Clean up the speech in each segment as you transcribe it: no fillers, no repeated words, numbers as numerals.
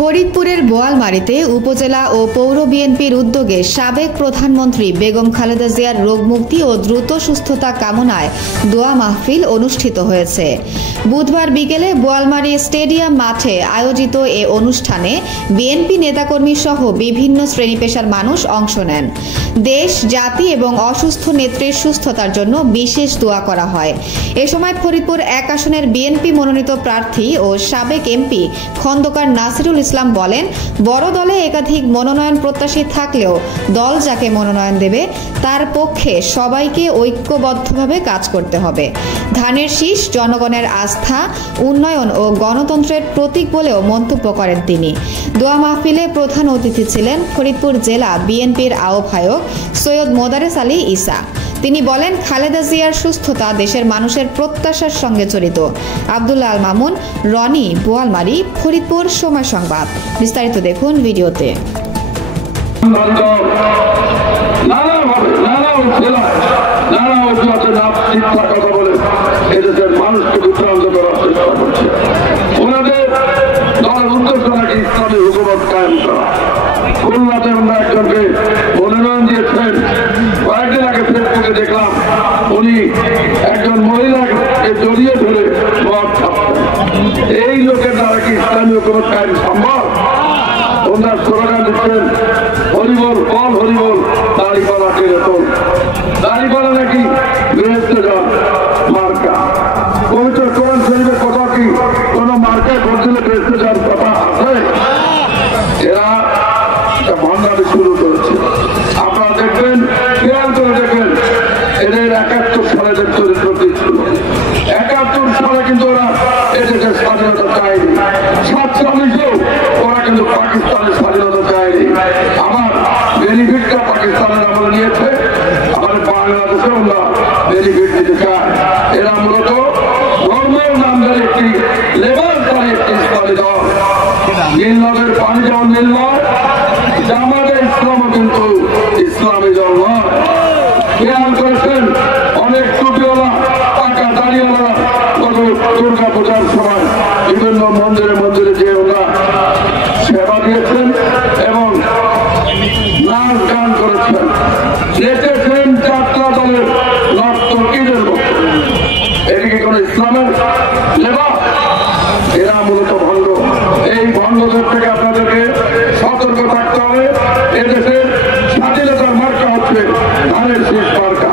ফরিদপুরের বোয়ালমারীতে উপজেলা ও পৌর বিএনপির উদ্যোগে সাবেক প্রধানমন্ত্রী বেগম খালেদা জিয়ার রোগমুক্তি ও দ্রুত সুস্থতা কামনায় দোয়া মাহফিল অনুষ্ঠিত হয়েছে। বুধবার বিকেলে বোয়ালমারী স্টেডিয়াম মাঠে আয়োজিত এ অনুষ্ঠানে বিএনপি নেতাকর্মী সহ বিভিন্ন শ্রেণী পেশার মানুষ অংশ নেন। দেশ, জাতি এবং অসুস্থ নেত্রীর সুস্থতার জন্য বিশেষ দোয়া করা হয়। এ সময় ফরিদপুর ১ আসনের বিএনপি মনোনীত প্রার্থী ও সাবেক এমপি খন্দকার নাসিরুল ইসলাম বলেন, বড় দলে একাধিক মনোনয়ন প্রত্যাশী থাকলেও দল যাকে মনোনয়ন দেবে তার পক্ষে সবাইকে ঐক্যবদ্ধভাবে কাজ করতে হবে। ধানের শীষ জনগণের আস্থা, উন্নয়ন ও গণতন্ত্রের প্রতীক বলেও মন্তব্য করেন তিনি। দোয়া মাহফিলে প্রধান অতিথি ছিলেন ফরিদপুর জেলা বিএনপির আহ্বায়ক সৈয়দ মোদারেস আলী ঈসা। তিনি বলেন, খালেদা জিয়ার সুস্থতা দেশের মানুষের প্রত্যাশার সঙ্গে জড়িত। আব্দুল্লাহ আল মামুন, রনি, বোয়ালমারী, ফরিদপুর, সময় সংবাদ। বিস্তারিত দেখুন ভিডিওতে। মনোনয়ন দিয়েছেন। কয়েকদিন আগে ফেসবুকে দেখলাম উনি একজন মহিলাকে জড়িয়ে ধরে এই লোকের দ্বারা কি ইসলামী হুকুমত কায়েম সম্ভব? ওনার স্লোগান দিচ্ছেন হরিবল, বল হরিবল, দাড়িপালা টেনে তোল। দাড়িপালা নাকি বেহেশতে যান মার্কা। পবিত্র কোরআন শরীফের কথা কি কোন মার্কায় ভোট দিলে বেহেশতে যান কথা আছে? এরা ভণ্ডামি শুরু করেছে। আপনারা দেখবেন, খেয়াল করে দেখবেন, এদের ৭১ সালে যে চরিত্র কি ছিল। ৭১ সালে কিন্তু ওরা এদেশের স্বাধীনতা চায়নি। ৪৭-এও ওরা কিন্তু পাকিস্তানের স্বাধীনতা চায়নি। আমার বেনিফিটটা পাকিস্তানের আমলে নিয়েছে, আমাদের বাংলাদেশে ওরা বেনিফিট দিতে চায়। এরা মূলত ধর্মের নামদের একটি লেবাসদারি একটি ইসলামী দল। নীল নদের পানি যেমন নীল নয়, জামাতে ইসলামও কিন্তু ইসলামী দল নয়। খেয়াল করেছেন, অনেক টুপিওয়ালা টাকা দাঁড়িয়েওয়ালা গত দুর্গা পূজার সময় বিভিন্ন মন্দিরে মন্দিরে যে ওরা সেবা দিয়েছেন এবং নাচ গান করেছেন, নেচেছেন যাত্রা দলের নর্তকীদের মতো। এদিকে কোন ইসলামের লেবাস? এরা মূলত ভণ্ড। এই ভণ্ডদের থেকে আপনাদেরকে সতর্ক থাকতে হবে। এদেশের স্বাধীনতার মার্কা হচ্ছে ধানের শীষ মার্কা।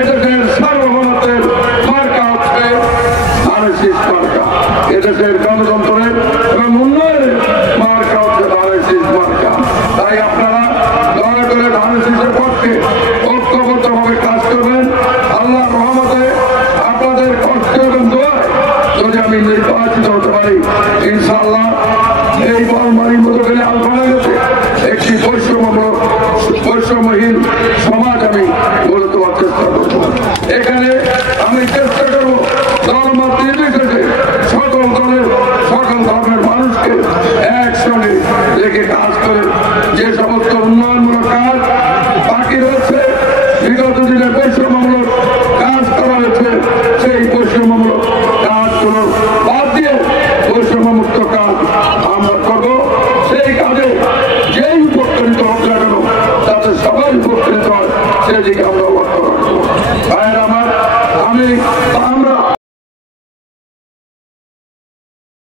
এদেশের সার্বভৌমত্বের মার্কা হচ্ছে ধানের শীষ মার্কা। এদেশের গণতন্ত্রের এবং উন্নয়নের মার্কা হচ্ছে ধানের শীষ মার্কা। তাই আপনারা দয়া করে ধানের শীষের পক্ষে ঐক্যবদ্ধভাবে কাজ করবেন। আল্লাহর রহমতে আপনাদের কষ্ট এবং দোয়ায় যদি আমি নির্বাচিত হতে পারি, ইনশাআল্লাহ এই বোয়ালমারীর মতো গেলে আলফানা গেছে একটি বৈষম্যহীন